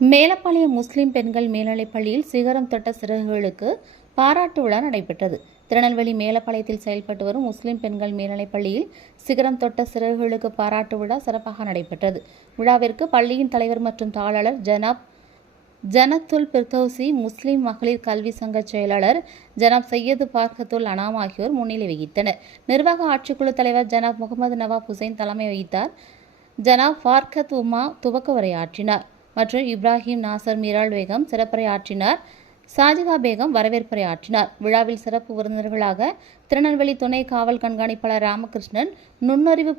மேலப்பாளையம் முஸ்லிம் பெண்கள் மேல்நிலைப் பள்ளியில் சிகரம் தொட்ட சிறகுகளுக்கு பாராட்டு விழா நடைபெற்றது. திருநெல்வேலி மேலப்பாளையத்தில் செயல்பட்டு வரும் முஸ்லிம் பெண்கள் மேல்நிலைப் பள்ளியில் சிகரம் தொட்ட சிறகுகளுக்கு பாராட்டு விழா சிறப்பாக நடைபெற்றது. விழாவிற்கு பள்ளியின் தலைவர் மற்றும் தாளாளர் ஜனத்துல் பிர்தௌசி, முஸ்லிம் மகளிர் கல்வி சங்க செயலாளர் ஜனாப் சையது பார்கத்துல் அனாம் ஆகியோர் முன்னிலை வகித்தனர். நிர்வாக ஆட்சிக்குழு தலைவர் ஜனாப் முகமது நவாப் ஹுசைன் தலைமை வகித்தார். ஜனாப் ஃபார்கத் உமா துவக்க உரையாற்றினார் மற்றும் இப்ராஹிம் நாசர் மீரால் பேகம் சிறப்புரை ஆற்றினார். சாஜிதா பேகம் வரவேற்புரை ஆற்றினார். விழாவில் சிறப்பு விருந்தினர்களாக திருநெல்வேலி துணை காவல் கண்காணிப்பாளர் ராமகிருஷ்ணன், நுண்ணறிவு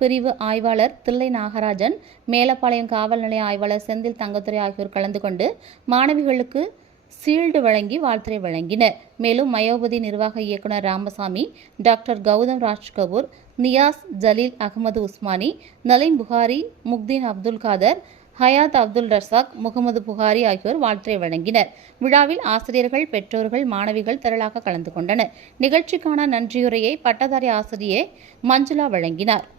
பிரிவு ஆய்வாளர் தில்லை நாகராஜன், மேலப்பாளையம் காவல் நிலைய ஆய்வாளர் செந்தில் தங்கத்துரை ஆகியோர் கலந்து கொண்டு மாணவிகளுக்கு சீல்டு வழங்கி வாழ்த்துரை வழங்கினர். மேலும் மயோபதி நிர்வாக இயக்குநர் ராமசாமி, டாக்டர் கௌதம் ராஜ்கபூர், நியாஸ் ஜலீல் அகமது உஸ்மானி, நலீம் புகாரி, முக்தீன் அப்துல் காதர், ஹயாத் அப்துல் ரசாக், முகமது புகாரி ஆகியோர் வாழ்த்துரை வழங்கினர். விழாவில் ஆசிரியர்கள், பெற்றோர்கள், மாணவிகள் திரளாக கலந்து கொண்டனர். நிகழ்ச்சிக்கான நன்றியுரையை பட்டதாரி ஆசிரியை மஞ்சுளா வழங்கினார்.